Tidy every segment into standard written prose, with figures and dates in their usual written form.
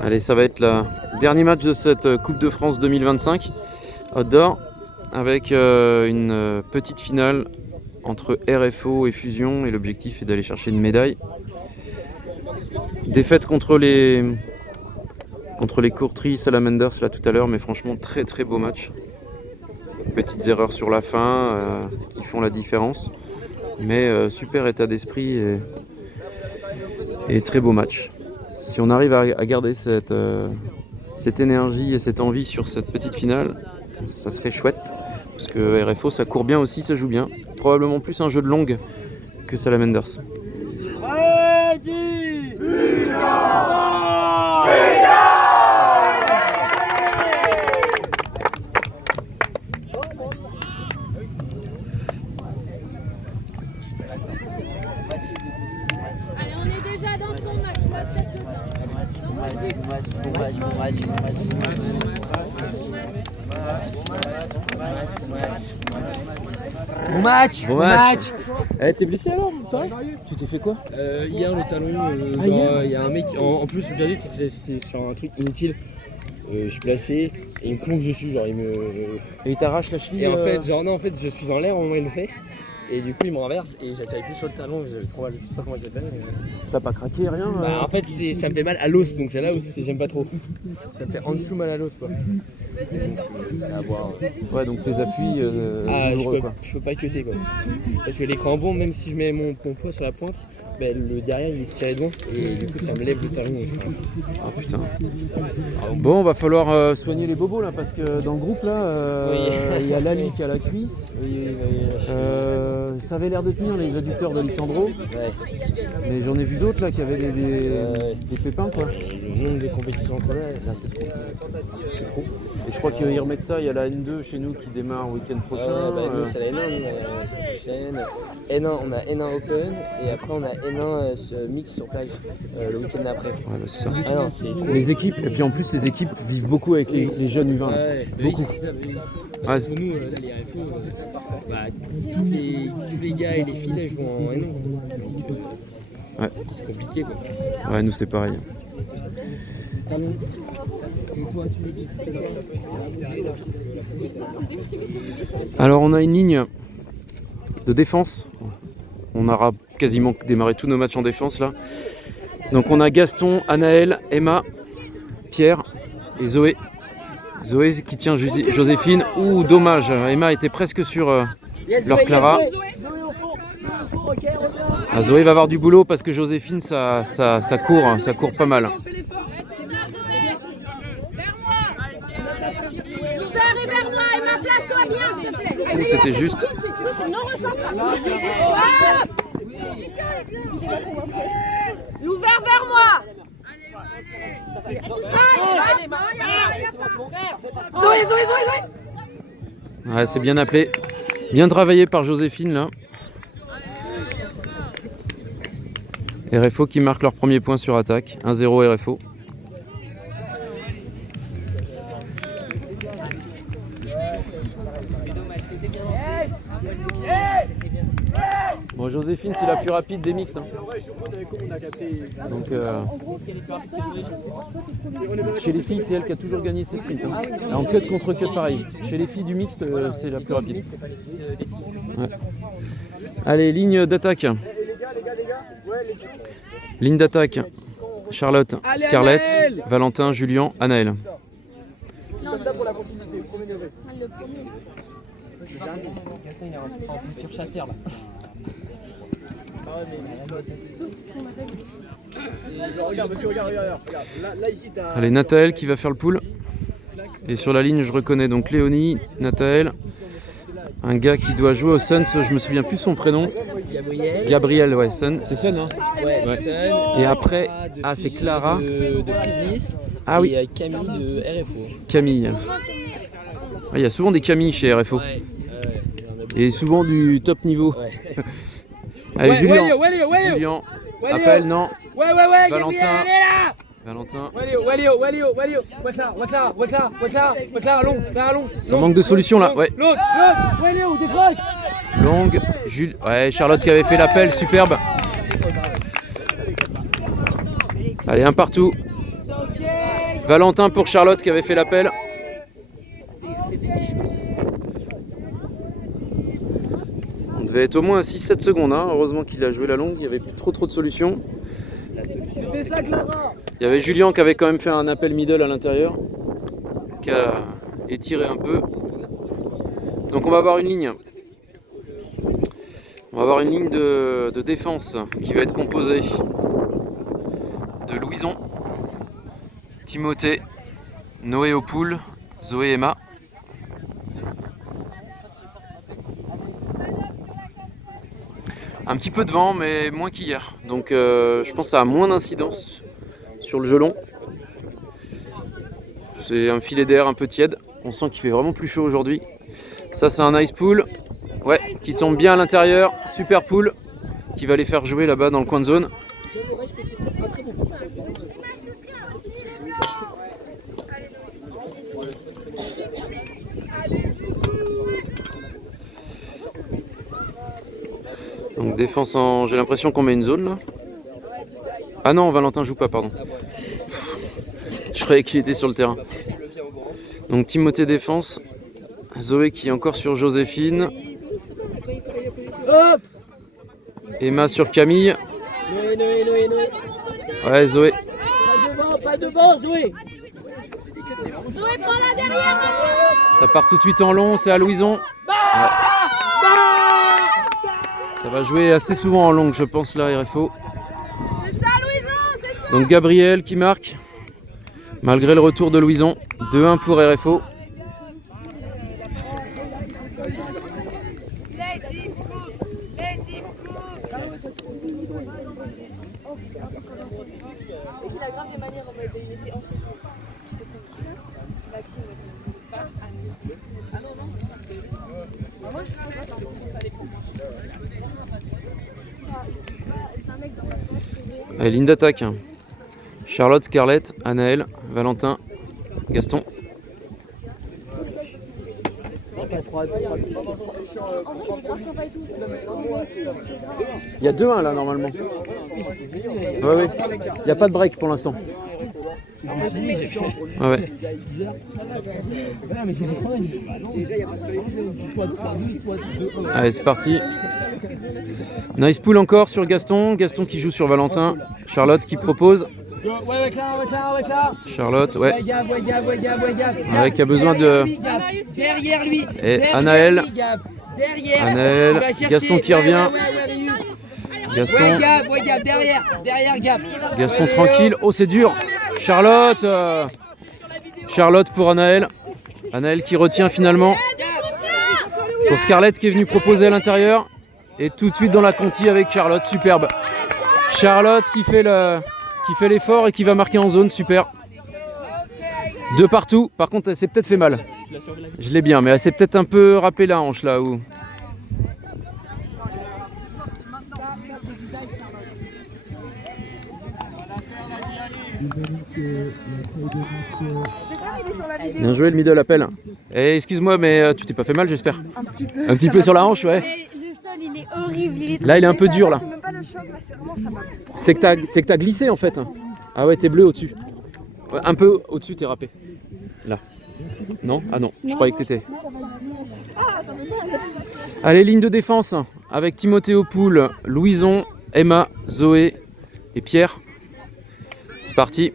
Allez, ça va être le dernier match de cette Coupe de France 2025 outdoor avec une petite finale entre RFO et Fusion, et l'objectif est d'aller chercher une médaille. Défaite contre les courteries Salamanders là tout à l'heure, mais franchement très très beau match. Petites erreurs sur la fin qui font la différence, mais super état d'esprit et très beau match. Si on arrive à garder cette énergie et cette envie sur cette petite finale, ça serait chouette, parce que RFO ça court bien aussi, ça joue bien. Probablement plus un jeu de longue que Salamanders. Bon match. Eh, t'es blessé alors toi? Tu t'es fait quoi? Hier le talon, il y a un mec, en plus le dernier c'est sur un truc inutile. Je suis placé et il me plonge dessus, genre il me... Et il t'arrache la cheville? Et en fait, genre non, en fait je suis en l'air au moment où il le fait. Et du coup il me renverse et j'atterris plus sur le talon, j'avais trop mal, je sais pas comment j'ai fait. T'as pas craqué, rien? Bah, en fait ça me fait mal à l'os, donc c'est là où j'aime pas trop. Ça me fait en dessous mal à l'os quoi. C'est à voir. Ouais, donc tes appuis je peux pas cutter quoi. Parce que l'écran bon, même si je mets mon poids sur la pointe, bah, le derrière il est tiré devant et du coup ça me lève le talon. Ah putain. Bon, va falloir soigner les bobos là, parce que dans le groupe là, il y a Lali qui a la cuisse. Ça avait l'air de tenir les adducteurs d'Alessandro. Ouais. Mais j'en ai vu d'autres là qui avaient des pépins quoi. Le nombre de compétitions qu'on a, c'est trop. Et je crois qu'ils remettent ça, il y a la N2 chez nous qui démarre le week-end prochain. Nous c'est la N1, nous, la semaine prochaine. N1, on a N1 Open et après on a N1 mix sur plage le week-end d'après. Ouais, bah, c'est ça. Ah non, c'est trop. Les équipes, et puis en plus les équipes vivent beaucoup avec les jeunes U20. Beaucoup. Parce que nous, là, les RFO, tous les gars et les filles là, ils jouent en N1. Ouais. C'est compliqué quoi. Ouais, nous c'est pareil. Alors on a une ligne de défense. On aura quasiment démarré tous nos matchs en défense là. Donc on a Gaston, Anaël, Emma, Pierre et Zoé. Zoé qui tient Joséphine. Ouh, dommage, Emma était presque sur leur Clara. Ah, Zoé va avoir du boulot parce que Joséphine ça court pas mal. Oh, c'était juste. L'ouvert vers moi. Ouais, c'est bien appelé. Bien travaillé par Joséphine là. RFO qui marque leur premier point sur attaque. 1-0 RFO. Bon, Joséphine, c'est la plus rapide des mixtes. Hein. Donc, chez les filles, c'est elle qui a toujours gagné ses sprints. Hein. En cut contre cut, pareil. Chez les filles du mixte, c'est la plus rapide. Ouais. Allez, ligne d'attaque. Ligne d'attaque. Charlotte, Scarlett, Valentin, Julien, Anaël. Allez, Nathaël qui va faire le pool. Et sur la ligne, je reconnais donc Léonie, Nathaël, un gars qui doit jouer au Suns, je me souviens plus son prénom. Gabriel, ouais, Sun, c'est Sun, hein. Ouais, Sun. Et après, c'est Clara. De Frizzlis. Ah oui. Et Camille de RFO. Camille. Il y a souvent des Camilles chez RFO. Ouais. Et souvent du top niveau. Ouais. Allez, Julien. Julien. Appel, non. Ouais, Valentin. Valentin. Ça manque de solution là, ouais. Longue. Ouais, Charlotte qui avait fait l'appel, superbe. Allez, un partout. Valentin pour Charlotte qui avait fait l'appel. On devait être au moins à 6-7 secondes. Hein. Heureusement qu'il a joué la longue. Il n'y avait plus trop de solutions. Il y avait Julien qui avait quand même fait un appel middle à l'intérieur. Qui a étiré un peu. Donc on va avoir une ligne. On va avoir une ligne de défense qui va être composée de Louison, Timothée, Noé Opoul, Zoé Emma. Un petit peu de vent mais moins qu'hier. Donc je pense que ça a moins d'incidence sur le gelon. C'est un filet d'air un peu tiède. On sent qu'il fait vraiment plus chaud aujourd'hui. Ça c'est un ice pool. Ouais, qui tombe bien à l'intérieur. Super pool. Qui va les faire jouer là-bas dans le coin de zone. Donc défense en... J'ai l'impression qu'on met une zone là. Ah non, Valentin joue pas, pardon. Je croyais qu'il était sur le terrain. Donc Timothée défense. Zoé qui est encore sur Joséphine. Emma sur Camille. Ouais, Zoé. Pas devant, Zoé. Zoé, prends-la derrière. Ça part tout de suite en long, c'est à Louison. Ouais. Ça va jouer assez souvent en long, je pense, là, RFO. C'est ça, Louison, c'est ça. Donc Gabriel qui marque, malgré le retour de Louison. 2-1 pour RFO. Il a grave des manières en mode de laisser en dessous. Maxime, pas Annie. Ah non, non. Moi, je trouve pas. C'est un mec dans la poche. Allez, ligne d'attaque. Charlotte, Scarlett, Anaël, Valentin, Gaston. En vrai, il est grave sympa et tout. Il y a 2-1 là normalement. Ouais, ouais. Il n'y a pas de break pour l'instant. Ouais, ouais. Allez, c'est parti. Nice pool encore sur Gaston. Gaston qui joue sur Valentin. Charlotte qui propose. Charlotte, ouais. Ouais, qui a besoin de. Derrière lui. Et Anaël. Derrière. Anaël. Gaston qui revient. Gaston. Derrière Gab. Gaston tranquille. Oh, c'est dur. Charlotte. Charlotte pour Anaël. Anaël qui retient finalement. Pour Scarlett qui est venue proposer à l'intérieur. Et tout de suite dans la conti avec Charlotte. Superbe. Charlotte qui fait l'effort et qui va marquer en zone. Super. 2 partout. Par contre, elle s'est peut-être fait mal. Je l'ai bien, mais elle s'est peut-être un peu râpé la hanche là où. Bien joué le middle appel. Et excuse-moi, mais tu t'es pas fait mal, j'espère. Un petit peu sur la hanche, ouais. Le sol, il est horrible. Là, il est un peu dur là. C'est même pas le choc, là, c'est vraiment ça m'a. C'est que t'as glissé en fait. Ah ouais, t'es bleu au-dessus. Ouais, un peu au-dessus, t'es râpé. Là. Non? Ah non, je croyais que t'étais. Allez, ligne de défense avec Timothée Opoul, Louison, Emma, Zoé et Pierre. C'est parti.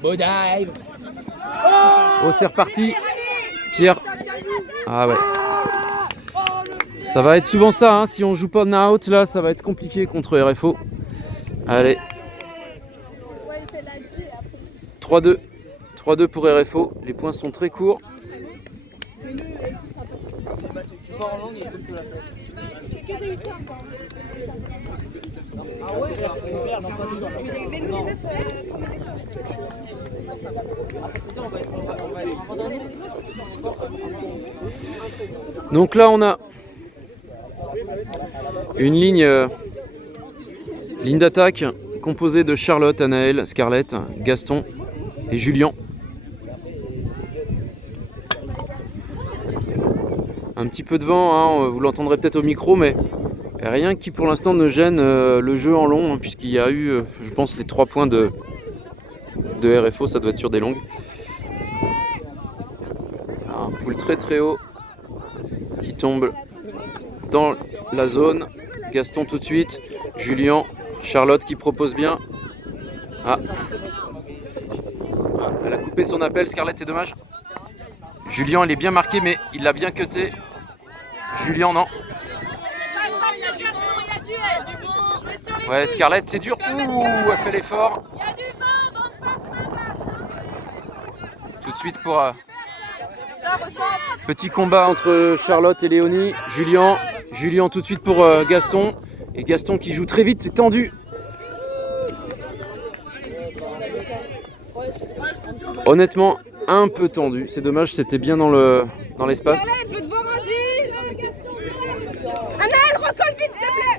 Beau dive. Oh, c'est reparti. Pierre. Ah ouais. Ça va être souvent ça, hein. Si on joue pas out là, ça va être compliqué contre RFO. Allez. 3-2. 3-2 pour RFO. Les points sont très courts. Donc là on a une ligne d'attaque composée de Charlotte, Anaël, Scarlett, Gaston et Julien. Un petit peu de vent, hein, vous l'entendrez peut-être au micro, mais Rien qui pour l'instant ne gêne le jeu en long, hein, puisqu'il y a eu, je pense, les 3 points de RFO, ça doit être sur des longues. Un pool très très haut qui tombe dans la zone. Gaston tout de suite, Julien, Charlotte qui propose bien. Ah, elle a coupé son appel, Scarlett, c'est dommage. Julien, il est bien marqué, mais il l'a bien cuté. Julien, non. Ouais, Scarlett, c'est dur. Ouh, elle fait l'effort. Tout de suite pour petit combat entre Charlotte et Léonie. Julien tout de suite pour Gaston. Et Gaston qui joue très vite, c'est tendu. Honnêtement, un peu tendu. C'est dommage, c'était bien dans l'espace. Je veux te voir un Anaël, recolle vite, s'il te plaît.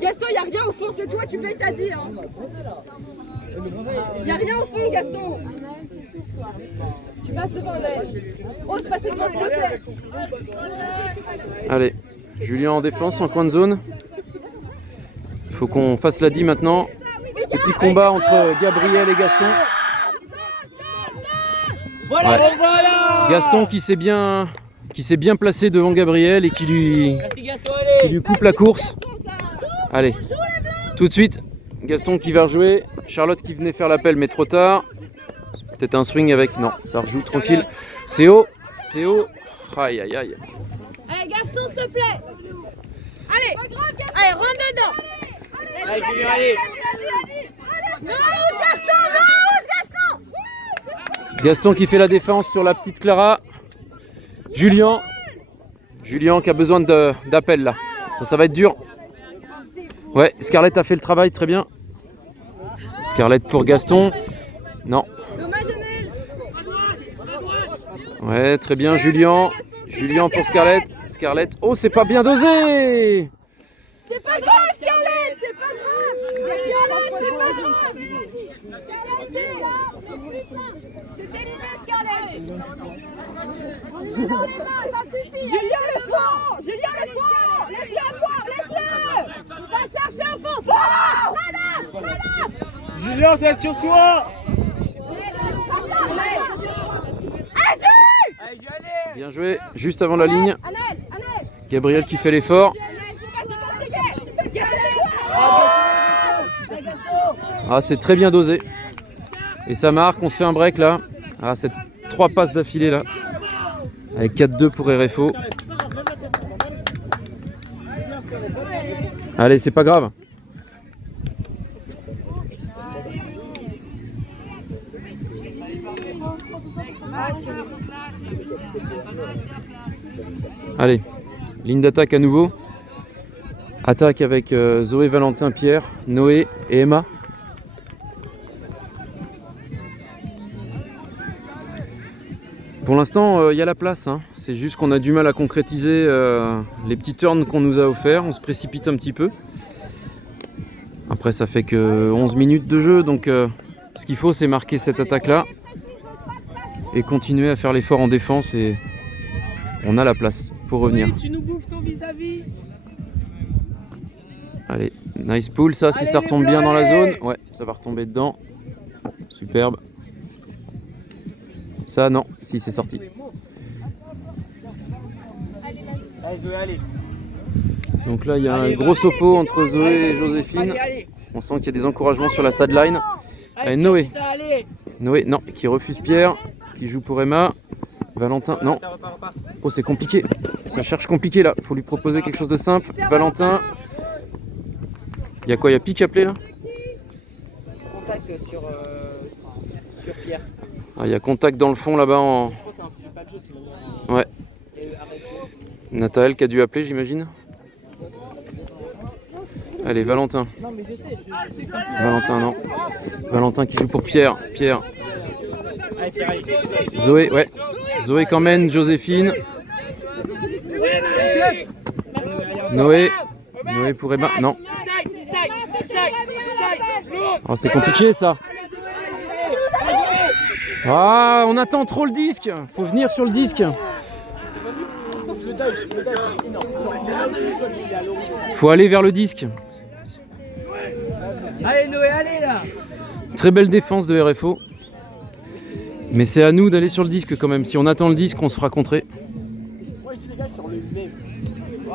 Gaston, il n'y a rien au fond, c'est toi, tu payes ta dit. Hein. Il n'y a rien au fond, Gaston. Tu passes devant Anaël. Ose passer devant, s'il te plaît. Allez, Julien en défense, en coin de zone. Il faut qu'on fasse la die maintenant. Petit combat entre Gabriel et Gaston. Ouais. Gaston qui s'est bien placé devant Gabriel et qui lui coupe la course. Allez, tout de suite, Gaston qui va rejouer. Charlotte qui venait faire l'appel mais trop tard. Peut-être un swing avec... Non, ça rejoue tranquille. C'est haut, c'est haut. Aïe, aïe, aïe. Allez, Gaston, s'il te plaît. Allez, rentre dedans. Allez, Julien, allez. Non, Gaston, Gaston. Gaston qui fait la défense sur la petite Clara. Julien qui a besoin d'appel là. Ça va être dur. Ouais, Scarlett a fait le travail, très bien. Scarlett pour Gaston. Non. Ouais, très bien, Julien pour Scarlett. Scarlett, oh, c'est pas bien dosé. C'est pas grave, Scarlett, c'est pas grave. Scarlett, c'est pas grave. C'était l'idée, là. C'était l'idée, Scarlett. Ça suffit. Julien le fond. Laisse-le avoir, laisse-le. Il va chercher au fond. Madame. Julien, ça va être sur toi. Bien joué, juste avant la ligne. Gabriel qui fait l'effort. Ah, c'est très bien dosé. Et ça marque, on se fait un break là. Ah, c'est 3 passes d'affilée là. Avec 4-2 pour RFO. Allez, c'est pas grave. Allez, ligne d'attaque à nouveau. Attaque avec Zoé, Valentin, Pierre, Noé et Emma. Pour l'instant, il y a la place, hein. C'est juste qu'on a du mal à concrétiser les petits turns qu'on nous a offerts. On se précipite un petit peu. Après, ça fait que 11 minutes de jeu, donc ce qu'il faut, c'est marquer cette attaque-là et continuer à faire l'effort en défense, et on a la place pour revenir. Tu nous bouffes ton vis-à-vis. Allez, nice pull, ça, si ça retombe bien dans la zone. Ouais, ça va retomber dedans. Superbe. Ça, non, si, c'est sorti. Allez. Donc là, il y a un gros oppo entre Zoé et Joséphine. On sent qu'il y a des encouragements sur la sideline. Allez, Noé. Noé, non, qui refuse Pierre, qui joue pour Emma. Valentin, non. Oh, c'est compliqué. Ça cherche compliqué là. Faut lui proposer quelque chose de simple. Valentin. Il y a quoi? Il y a pique appelé là? Contact sur Pierre. Ah, il y a contact dans le fond là-bas en... Je crois que c'est un pas de jeu de toute manière. Ouais. Nathalie qui a dû appeler, j'imagine. Allez, Valentin. Non mais je sais. Valentin, non. Valentin qui joue pour Pierre. Pierre. Allez, Pierre, allez. Zoé, ouais. Zoé quand mène, Joséphine. Noé. Noé pour Emma. Non. Oh, c'est compliqué ça. Ah, on attend trop le disque. Faut venir sur le disque. Faut aller vers le disque. Allez Noé, allez là. Très belle défense de RFO. Mais c'est à nous d'aller sur le disque quand même. Si on attend le disque, on se fera contrer.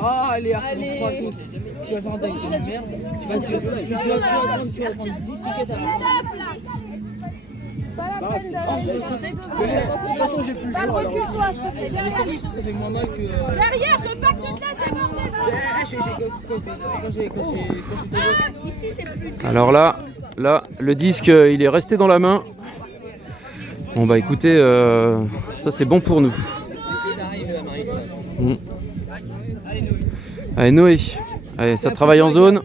Ah, allez, Arthur, tu vas faire un dingue, tu vas de merde. Tu vas prendre 10 tickets à la fin. Pas la peine d'aller. De toute façon, j'ai plus le Pas le choix. recul, toi, s'il te plaît, derrière. Ça fait moins mal que. Derrière, je veux pas que tu te laisses déborder. Ici, c'est plus. Alors là, le disque, il est resté dans la main. Bon bah écoutez, ça c'est bon pour nous. Ça arrive, la Marie. Allez Noé, allez, ça travaille en zone.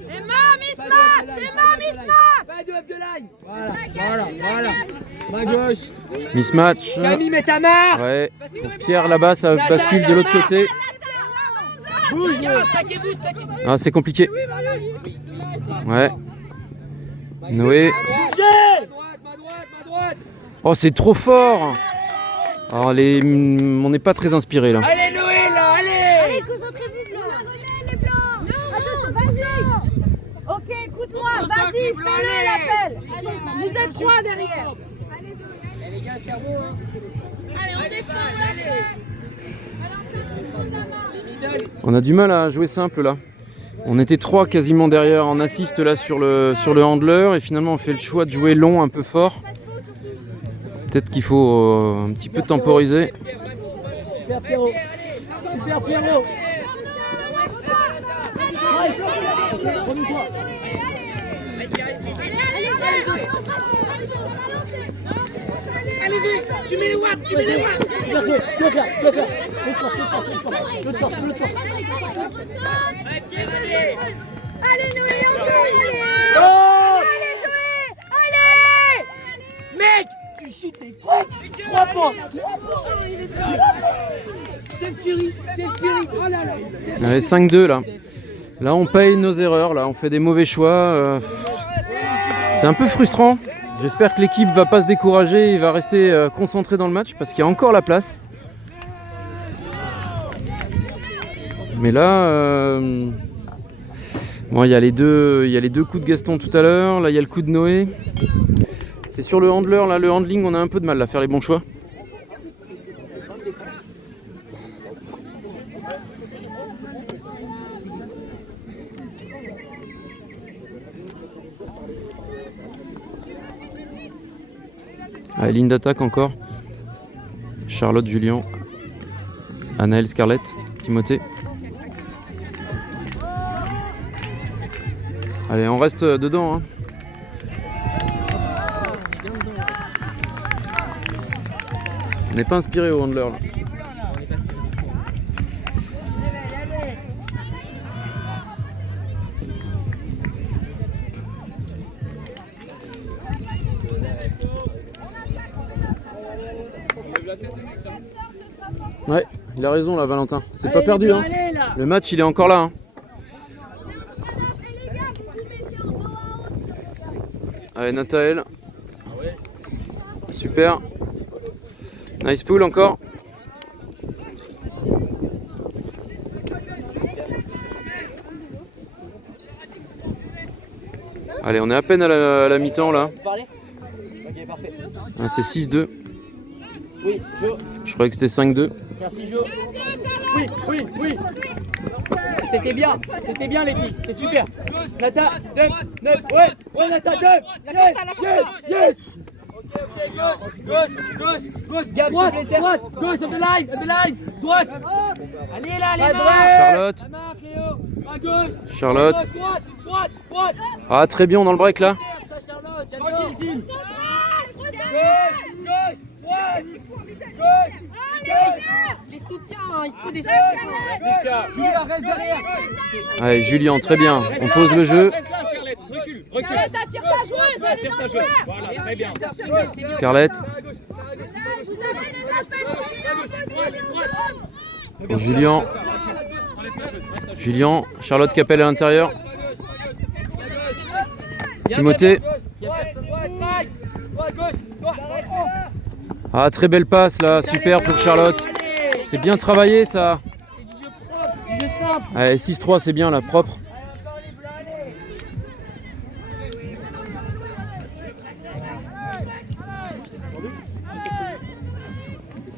Pas de Abdelhaï. Voilà. Main gauche. Mismatch. Camille, mets ta main. Ouais, pour Pierre là-bas, ça bascule de l'autre côté. Bouge. Ah, c'est compliqué. Ouais. Noé. Bougez. Ma droite. Oh, c'est trop fort. Alors, on n'est pas très inspiré là. Allez Noé là, allez. Allez, concentrez-vous, blanc. Les blancs. Attention, vas-y. Ok, écoute-moi, vas-y, fais-le l'appel. Vous êtes 3 derrière. Les gars, c'est bon hein. Allez, on défend. On a du mal à jouer simple là. On était 3 quasiment derrière en assist là sur le handler et finalement on fait le choix de jouer long un peu fort. Peut-être qu'il faut un petit peu temporiser. Super Pierrot. Allez-y, tu mets les watts. L'autre force. Allez, Noé, encore. Oh Allez, Zoé. Allez. mec, tu chutes des trucs. 3 points. Chef Curry. Oh là là. Allez, 5-2 là. Là on paye nos erreurs, là on fait des mauvais choix. C'est un peu frustrant. J'espère que l'équipe va pas se décourager et va rester concentrée dans le match parce qu'il y a encore la place. Mais là, bon, il y a les deux coups de Gaston tout à l'heure. Là il y a le coup de Noé. C'est sur le handler, là le handling, on a un peu de mal à faire les bons choix. Allez, ligne d'attaque encore. Charlotte, Julien, Anaël, Scarlett, Timothée. Allez, on reste dedans. Hein. On n'est pas inspiré au handler là. Ouais, il a raison là, Valentin. C'est pas perdu. Hein. Le match, il est encore là. Hein. Allez, Nathaël. Super. Nice pull encore. Allez, on est à peine à la mi-temps là. Ah, c'est 6-2. Oui, Jo. Je croyais que c'était 5-2. Merci Jo. Oui. C'était bien les filles, c'était super. Nata, 9, ouais, Nata, 2, yes. Gauche, droite, gauche, on the line, droite. Allez là, les À mains. Charlotte. La main, Cléo. À gauche. Charlotte. Droite. Ah, très bien dans le break là. Ça, Charlotte. Tranquille, team. Gauche. Les soutiens, il faut des soutiens. Julien, reste derrière. Allez, Julien, très bien. On pose le jeu. Reste là, Scarlett. Recule. Attire ta joueuse, elle est dans le coin. Voilà, très bien. Scarlett. Vous avez les appels. Pour Julien. Charlotte Capel à l'intérieur. Timothée. Ah, très belle passe là. Super pour Charlotte. C'est bien travaillé ça. Allez, 6-3, c'est bien là, propre.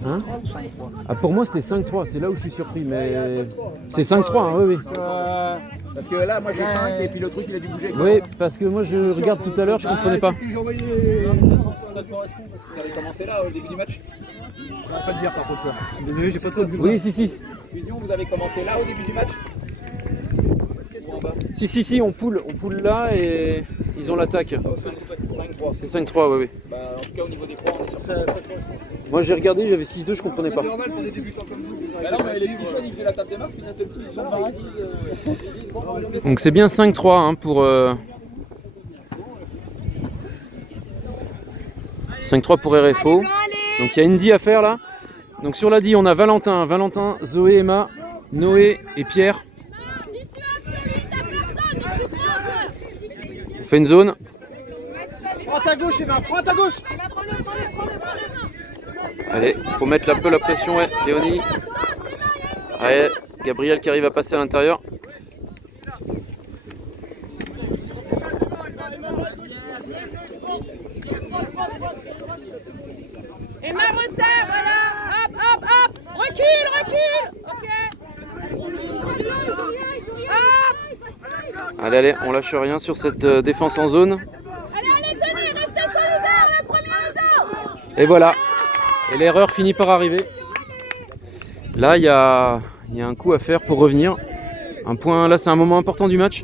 Hein ah, pour moi c'était 5-3, c'est là où je suis surpris, mais c'est 5-3, hein, oui, oui. Parce que là, moi j'ai 5 et puis le truc il a dû bouger. Oui, parce que moi je regarde tout à l'heure, je comprenais pas. Ça correspond parce que vous avez commencé là au début du match. On va pas te dire par contre ça. Je suis désolé, j'ai pas ça au début. Oui, si. Vision, vous avez commencé là au début du match. Si, on poule là et ils ont l'attaque. 5-3. C'est 5-3, oui. Bah, en tout cas au niveau des 3, on est sur ça. Moi j'ai regardé, j'avais 6-2, je comprenais pas. C'est normal pour des débutants comme nous. Bah non, mais les petits jeunes ils font la table des marques, ils d'un seul coup ils sont barrés. Donc c'est bien 5-3 hein, pour 5-3 pour RFO. Donc il y a une D à faire là. Donc sur la D on a Valentin, Zoé, Emma, Noé et Pierre. On fait une zone. Prends ta gauche Emma, prends ta gauche. Allez, faut mettre un peu la pression, ouais, Léonie. Allez, Gabriel qui arrive à passer à l'intérieur. Emma resserre, voilà. Hop. Recule. Ok. Hop. Allez, on lâche rien sur cette défense en zone. Allez, tenez, restez solidaires, le premier leader. Et voilà. Et l'erreur finit par arriver. Là, il y a un coup à faire pour revenir. Un point, là, c'est un moment important du match.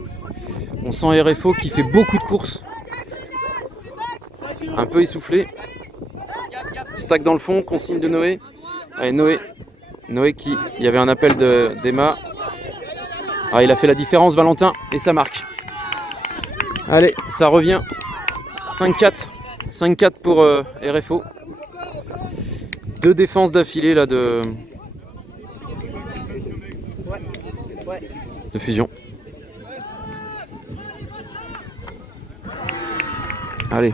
On sent RFO qui fait beaucoup de courses. Un peu essoufflé. Stack dans le fond, consigne de Noé. Allez, Noé qui... Il y avait un appel d'Emma. Ah, il a fait la différence, Valentin, et ça marque. Allez, ça revient. 5-4. 5-4 pour RFO. 2 défenses d'affilée là de fusion. Allez.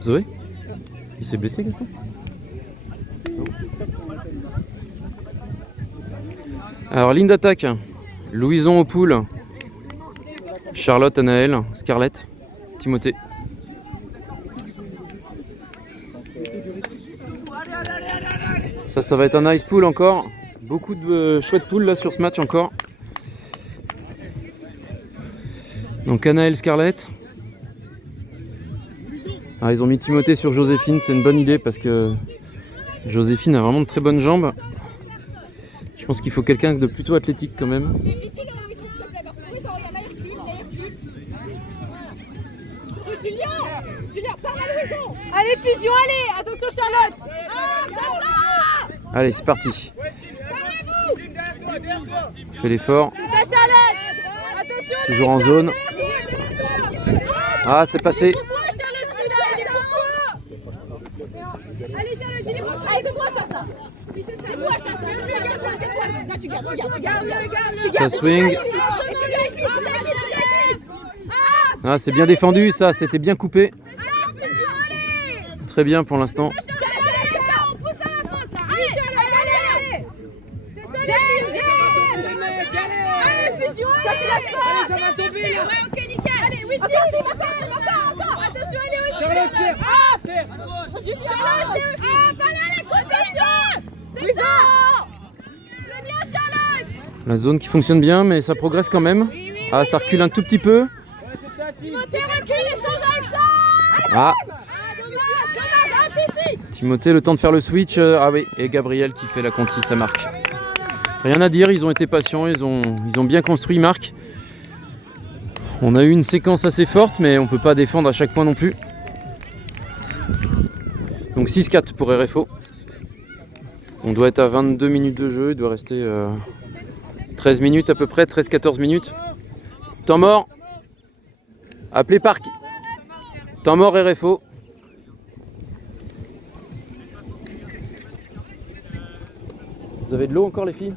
Zoé? Il s'est blessé quelque chose? Alors ligne d'attaque, Louison au pool, Charlotte, Anaël, Scarlett, Timothée. Ça va être un nice pool encore. Beaucoup de chouettes poules là sur ce match encore. Donc Anaël, Scarlett. Ah, ils ont mis Timothée sur Joséphine, c'est une bonne idée parce que Joséphine a vraiment de très bonnes jambes. Je pense qu'il faut quelqu'un de plutôt athlétique quand même. Julien, parle à Louison. Allez, fusion, allez. Attention, Charlotte. Allez, c'est parti. Je fais l'effort. C'est ça, Charlotte. Attention. Toujours en zone. Ah, c'est passé. Allez, Charlotte, il est pour toi. Allez, c'est toi, Chassa. C'est toi, Chassa. C'est toi. Là, tu gardes. Ça swing. Ah, c'est bien défendu, ça. C'était bien coupé. Très bien pour l'instant. La zone qui fonctionne bien, mais ça progresse quand même. Ah, ça recule un tout petit peu. Ah, Timothée, le temps de faire le switch. Ah oui, et Gabriel qui fait la conti, ça marque. Rien à dire, ils ont été patients, ils ont bien construit, Marc. On a eu une séquence assez forte, mais on ne peut pas défendre à chaque point non plus. Donc 6-4 pour RFO. On doit être à 22 minutes de jeu, il doit rester 13 minutes à peu près, 13-14 minutes. Temps mort. Appelez Parc. Temps mort RFO. Vous avez de l'eau encore les filles?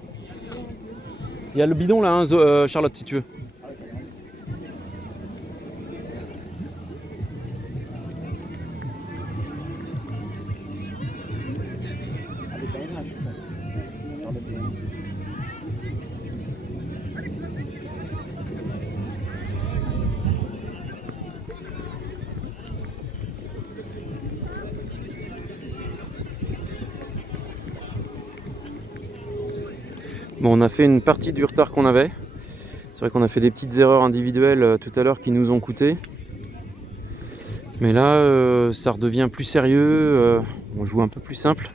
Il y a le bidon là, hein, Charlotte, si tu veux. Bon, on a fait une partie du retard qu'on avait. C'est vrai qu'on a fait des petites erreurs individuelles tout à l'heure qui nous ont coûté. Mais là, ça redevient plus sérieux. On joue un peu plus simple.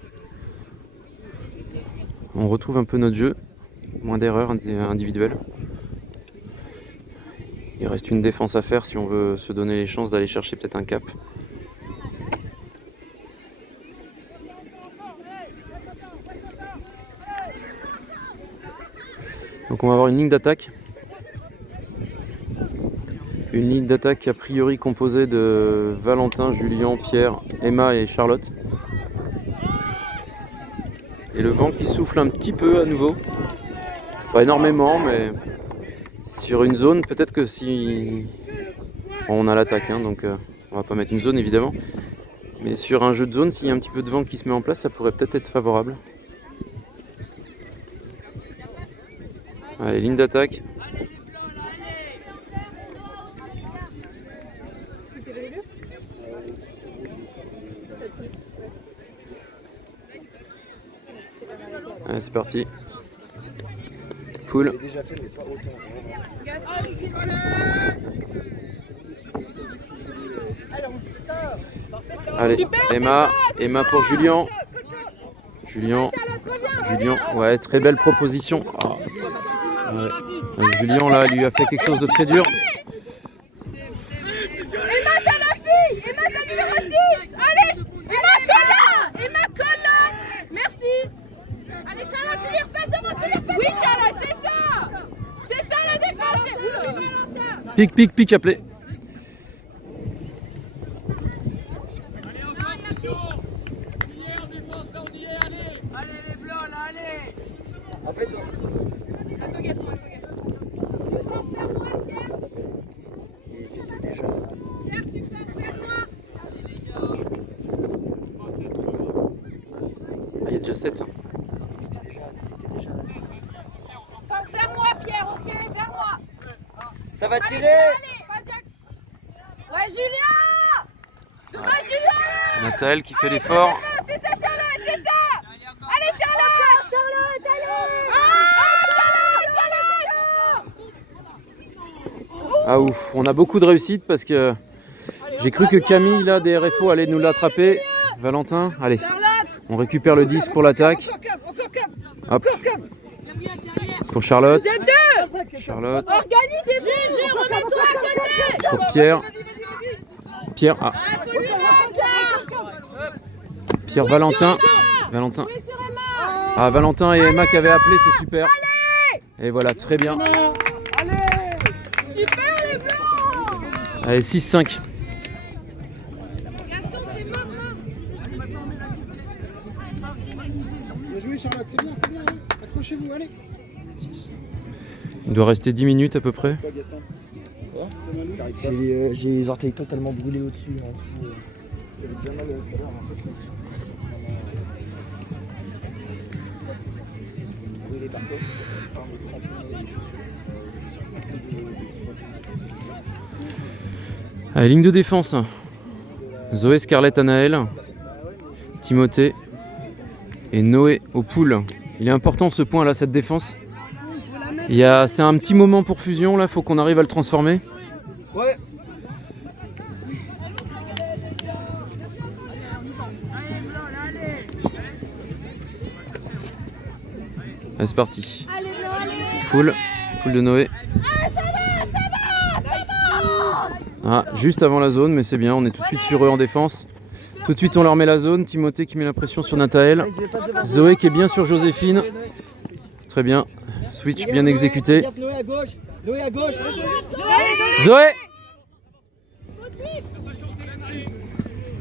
On retrouve un peu notre jeu. Moins d'erreurs individuelles. Il reste une défense à faire si on veut se donner les chances d'aller chercher peut-être un cap. Donc on va avoir une ligne d'attaque. Une ligne d'attaque a priori composée de Valentin, Julien, Pierre, Emma et Charlotte. Et le vent qui souffle un petit peu à nouveau. Pas énormément, mais sur une zone, peut-être que si on a l'attaque, hein, donc on va pas mettre une zone évidemment. Mais sur un jeu de zone, s'il y a un petit peu de vent qui se met en place, ça pourrait peut-être être favorable. Allez, ligne d'attaque. Allez, c'est parti. Full. Allez, Emma pour Julien. Julien, ouais, très belle proposition. Oh. Ouais. Julien là, lui a fait quelque chose de très dur. Emma, t'as la fille! Emma, t'as numéro 6! Allez! Emma, colle là! Merci! Allez, Charlotte, tu les repasses devant, tu les repasses! Oui, Charlotte, c'est ça! C'est ça la défense! Pique, appelé. Allez, augmentation! Hier, défense, là, on y est, allez! Allez, les blancs, là, allez! En fait, Attends, Gaston. c'était déjà. Pierre, tu fais moi! Ah, il y a déjà 7. Il était déjà à 10. Enfin, vers moi, Pierre, ok? Vers moi! Ça va tirer! Ouais, Julien! Ouais, Julien! Nathalie qui fait l'effort. C'est ça, Charlotte, c'est ça! Allez, Charlotte! Charlotte, allez! Charlotte! Ah ouf, on a beaucoup de réussite parce que j'ai cru que Camille là des RFO allait nous l'attraper. Valentin, allez, on récupère le 10 pour l'attaque. Hop. Pour Charlotte. Vous êtes deux! Charlotte. Organisez-vous! Juju, remets-toi à côté! Pour Pierre. Pierre, ah. Ah, faut lui rendre! Pierre, Valentin. Valentin. Ah, Valentin et Emma qui avaient appelé, c'est super. Et voilà, très bien. Super les blancs! Allez, 6-5. Gaston, c'est mort là! Bien joué, Charlotte, c'est bien, hein. Accrochez-vous, allez. Il doit rester 10 minutes à peu près. Quoi, Gaston? Quoi? J'ai les orteils totalement brûlés au-dessus. En dessous. J'avais bien mal tout à l'heure en fait. Brûlé par contre, par les crampons et les chaussures. Allez, ligne de défense. Zoé, Scarlett, Anaël, Timothée et Noé au pool. Il est important ce point là, cette défense. C'est un petit moment pour fusion là, faut qu'on arrive à le transformer. Ouais. Allez, c'est parti. Pool de Noé. Ah, juste avant la zone, mais c'est bien, on est tout de suite sur eux en défense. Tout de suite on leur met la zone, Timothée qui met la pression sur Nathaël. Zoé qui est bien sur Joséphine. Très bien, switch bien exécuté. Noé à gauche. Noé à gauche. Zoé!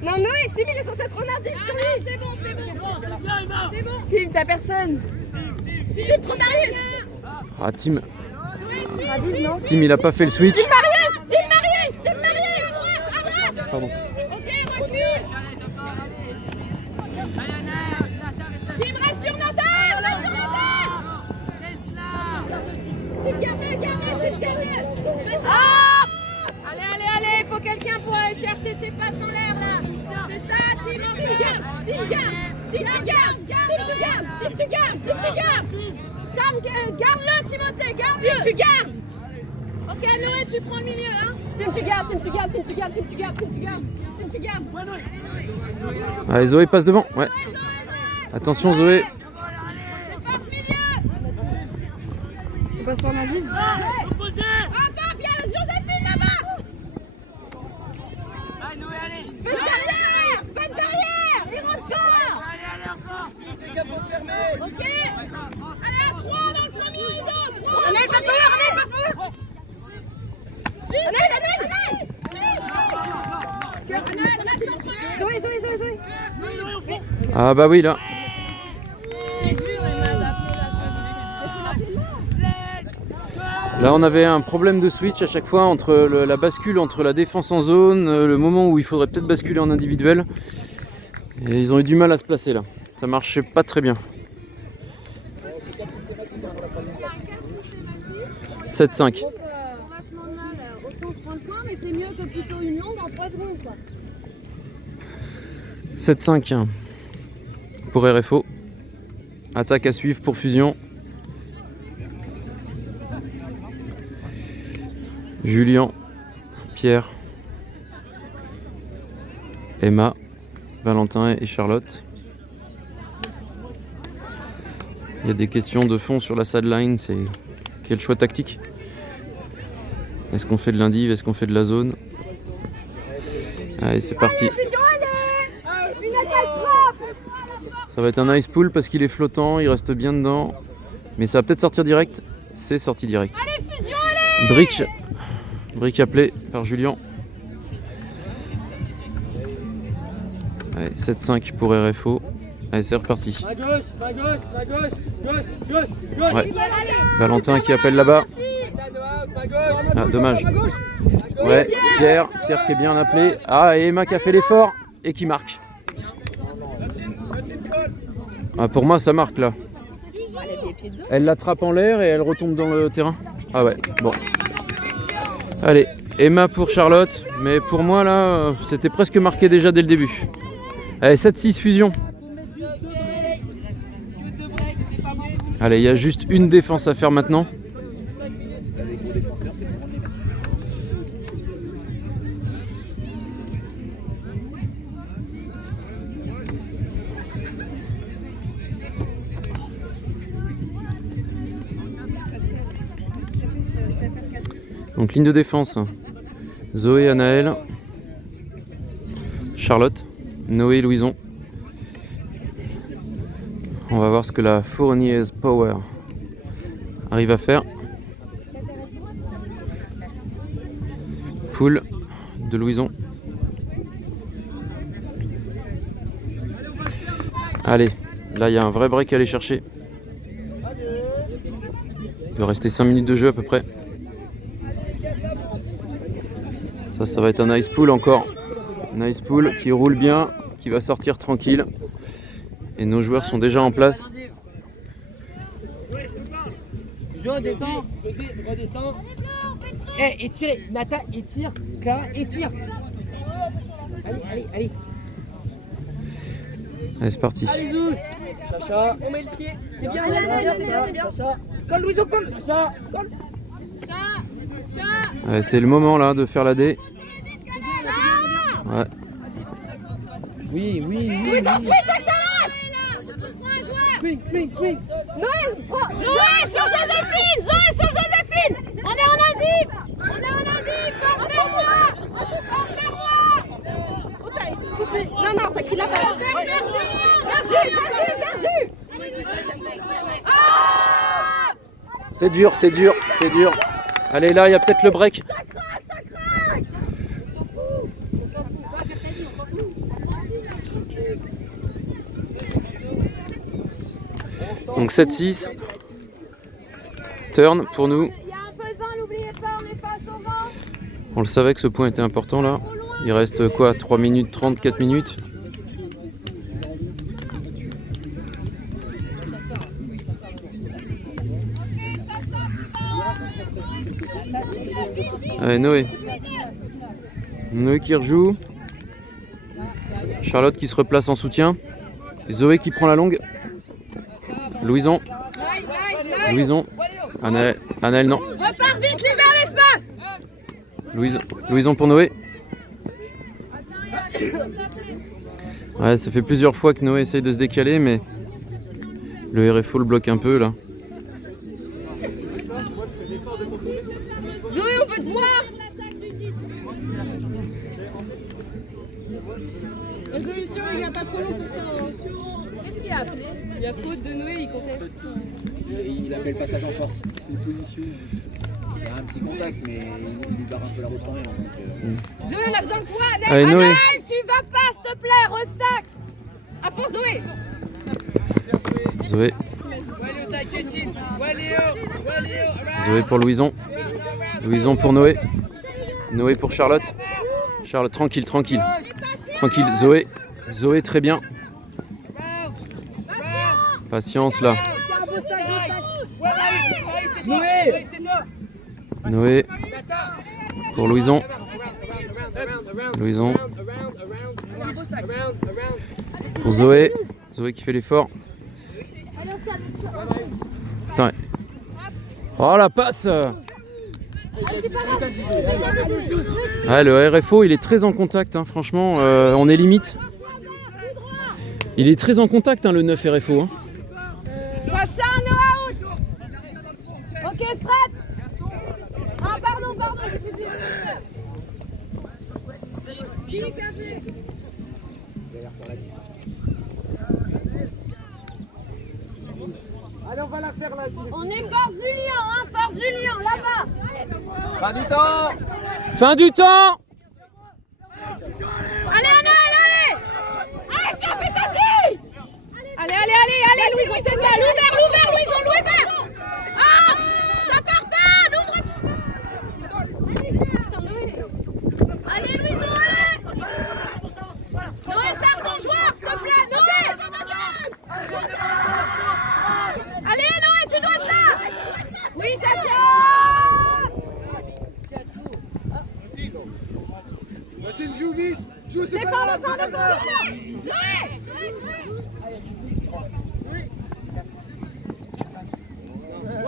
Non, Noé, Tim, il est censé être renardif sur lui! C'est bon! Tim, t'as personne! Tim, prends Marius! Ah, Tim, Marius, non? Tim il a pas fait le switch. Tim Marius! Pardon. Ok, recule! Tim, reste sur Nathan! Tim, garde! Ah! Allez, faut quelqu'un pour aller chercher ses passes en l'air là! C'est ça, Tim, tu gardes! Garde-le, Timothée, garde-le. Tim, tu gardes. Ok, Noé, tu prends le milieu, hein. Tim, tu gardes, Tim, tu gardes, Tim, tu gardes, Tim, tu gardes, Tim, tu gardes. Tim, tu gardes. Allez, Zoé passe devant. Ouais. Attention, Zoé. Faut pas se faire mal vivre. Ah, Bob, il y a Joséphine là-bas. Faites derrière. Faites derrière. Il rentre pas. Ok. Allez, à 3 dans le premier rideau. 3. Annelle, pas peur, Annelle, pas peur. Annelle. Zoé. Ah bah oui, là. C'est dur, Emma, d'appeler la Là, on avait un problème de switch à chaque fois entre la bascule entre la défense en zone, le moment où il faudrait peut-être basculer en individuel. Et ils ont eu du mal à se placer là. Ça marchait pas très bien. 7-5. Vachement mal. Autant se prendre le point, mais c'est mieux que plutôt une longue en 3 secondes, quoi. 7-5 pour RFO. Attaque à suivre pour Fusion. Julien, Pierre, Emma, Valentin et Charlotte. Il y a des questions de fond sur la sideline, c'est quel choix tactique? Est-ce qu'on fait de l'indiv, est-ce qu'on fait de la zone? Allez, c'est parti. Ça va être un nice pull parce qu'il est flottant, il reste bien dedans. Mais ça va peut-être sortir direct. C'est sorti direct. Brique appelé par Julien. Allez, 7-5 pour RFO. Allez, c'est reparti. Ouais. Valentin qui appelle là-bas. Ah, dommage. Ouais, Pierre qui est bien appelé. Ah, et Emma qui a fait l'effort et qui marque. Ah, pour moi, ça marque là. Elle l'attrape en l'air et elle retombe dans le terrain. Ah ouais, bon. Allez, Emma pour Charlotte. Mais pour moi, là, c'était presque marqué déjà dès le début. Allez, 7-6 Fusion. Allez, il y a juste une défense à faire maintenant. Donc ligne de défense, Zoé, Anaël, Charlotte, Noé, Louison. On va voir ce que la Fourniers Power arrive à faire. Poule de Louison. Allez, là il y a un vrai break à aller chercher. Il doit rester 5 minutes de jeu à peu près. Ça va être un nice pull encore. Nice pull qui roule bien, qui va sortir tranquille. Et nos joueurs sont déjà en place. Redescends. Eh, étire, Nata, étire, Clara, étire. Allez. Allez, c'est parti. Chacha, on met le pied. C'est bien, Chacha. Colle, Louison, colle. Chacha, colle. Allez, c'est le moment là de faire la D. Ouais. Oui. Switch avec Charlotte. Swing. Zoé sur Joséphine. On est en indiv. Force vers moi. Non, ça crie la balle. C'est dur. Allez, là, il y a peut-être le break. Donc 7-6. Turn pour nous. Il y a un peu de vent, n'oubliez pas, on est face au vent. On le savait que ce point était important là. Il reste quoi, 3 minutes 30, 4 minutes. Allez, Noé qui rejoue. Charlotte qui se replace en soutien. Zoé qui prend la longue. Louison. Louison. Anaël, non. Repars vite, libère l'espace. Louison pour Noé. Ouais, ça fait plusieurs fois que Noé essaye de se décaler, mais le RFO le bloque un peu là. Zoé, on veut te voir. Résolution, il n'y a pas trop long pour ça. Qu'est-ce qu'il a appelé? Il y a faute de Noé, il conteste. Il appelle passage en force. Une position. Il y a un petit contact, mais il barre un peu la route quand même. Donc, Zoé, on a besoin de toi. Allez Noé. Anaël, tu vas pas, s'il te plaît, restack. À fond, Zoé. Zoé. Zoé pour Louison. Louison pour Noé. Noé pour Charlotte. Charlotte, tranquille. Tranquille, Zoé. Zoé, très bien. Patience là. Noé. Pour Louison. Pour Zoé. Zoé qui fait l'effort. Putain. Oh la passe. Ouais, le RFO il est très en contact, hein, franchement, on est limite. Il est très en contact, hein, le 9 RFO. Hein. Prochain, no out. Ok, prête. Ah, pardon. allez, on va la faire là. On est fort Julien, là-bas. Fin du temps. Fin du temps. Allez, allez. Allez, chef, fais ta vie. Allez, Louison, c'est ça. L'ouvert, Louison. Ah, ça part pas, allez, Louison, allez. Noé, sers ton joueur, s'il te plaît, Noé. Allez, Noé, tu dois être là. Oui, Chacha. Mathilde, joue vite. Joue, c'est Défends. pas Zoé.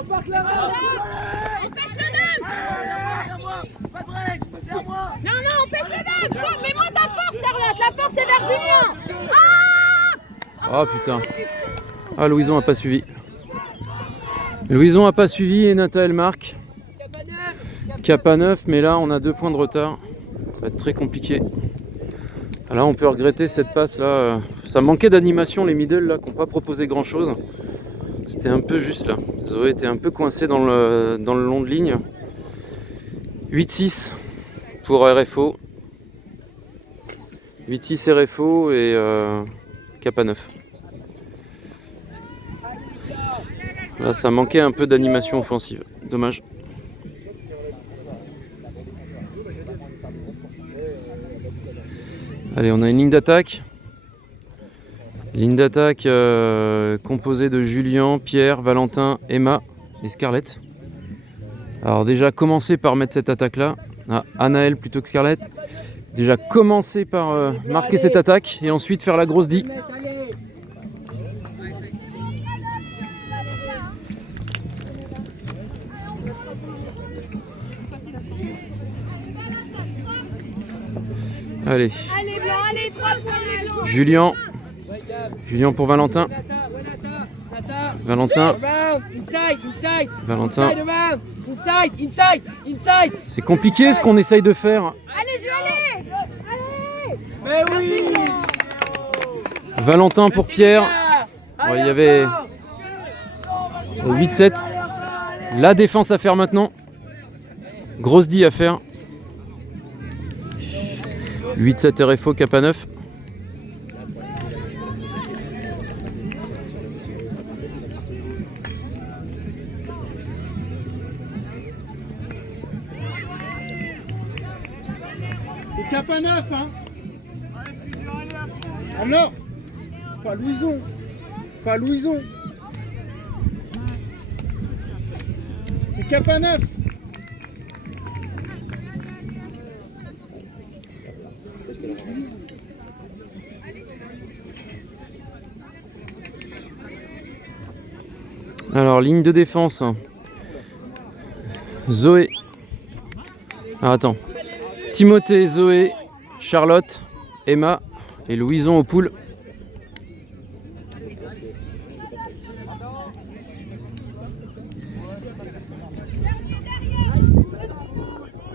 repart Clara. Empêche le Non, empêche le dame. Mets-moi ta force, Charlotte. La force est vers Julien. Oh putain. Ah, Louison a pas suivi. Louison a pas suivi et Nathalie marque. Cap à 9, mais là on a 2 points de retard. Ça va être très compliqué. Là on peut regretter cette passe là. Ça manquait d'animation, les middle là qui n'ont pas proposé grand chose. C'était un peu juste là. Zoé était un peu coincé dans le long de ligne. 8-6 pour RFO. 8-6 RFO et Cap à 9. Là ça manquait un peu d'animation offensive. Dommage. Allez, on a une ligne d'attaque. Ligne d'attaque composée de Julien, Pierre, Valentin, Emma et Scarlett. Alors déjà, commencer par mettre cette attaque-là. Ah, Anaël plutôt que Scarlett. Déjà, commencer par marquer cette attaque et ensuite faire la grosse die. Allez. Allez, Blanc, allez, 3 points, les Blancs. Julien pour Valentin. Valentin. Valentin. C'est compliqué ce qu'on essaye de faire. Allez, Jules, allez. Mais oui. Valentin pour Pierre. Ouais, il y avait 8-7. La défense à faire maintenant. Grosse die à faire. 8-7 RFO, Cap à 9. C'est Cap à 9, hein. Ah non. Pas Louison. C'est Cap à 9. Alors Alors, ligne de défense. Zoé. Ah, attends. Timothée, Zoé, Charlotte, Emma et Louison aux poules.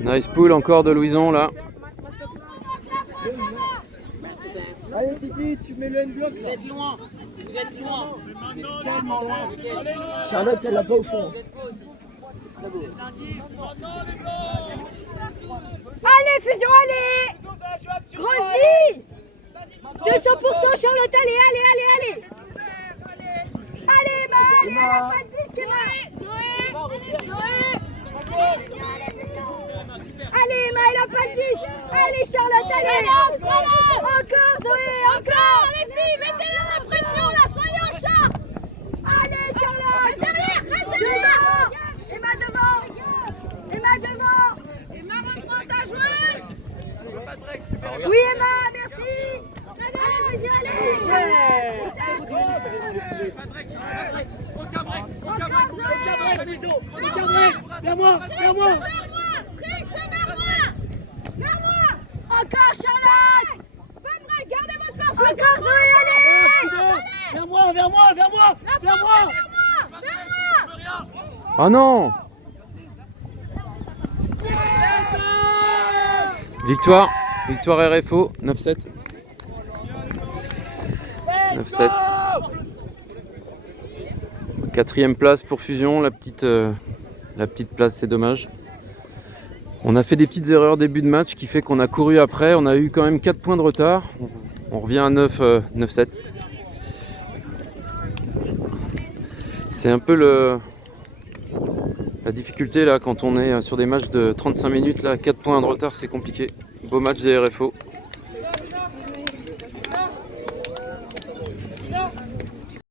Nice pool encore de Louison là. Allez Titi, tu mets le N-block. Vous êtes loin. Vous êtes loin. Vous êtes tellement loin. Charlotte, elle l'a pas au fond. Vous êtes beau aussi. Très beau. Allez, fusion, allez. Grossis. 200% Charlotte, allez, allez, allez, allez. Allez, Emma, allez, elle a pas de disque, Emma. Zoé. Allez, Emma, elle a pas de disque. Allez, Charlotte, allez. Encore, Zoé, encore. Les filles, mettez-leur la pression, là, soyez en charge. Allez, Charlotte. Reste derrière, reste derrière. Emma devant. Emma devant. Emma, reprends ta joueuse. Oui, Emma, merci. Allez, allez. Aucun break. Encore, Zoé. Aucun break. Vers moi. Strict, vers moi. Encore, Charlotte. Pas de break, gardez votre force. Encore, Zoé, allez. Vers moi. Ah non! Victoire RFO, 9-7. 9-7. Quatrième place pour Fusion, la petite place, c'est dommage. On a fait des petites erreurs début de match qui fait qu'on a couru après, on a eu quand même 4 points de retard. On revient à 9-7. C'est un peu la difficulté là quand on est sur des matchs de 35 minutes, là 4 points de retard, c'est compliqué. Beau match des RFO.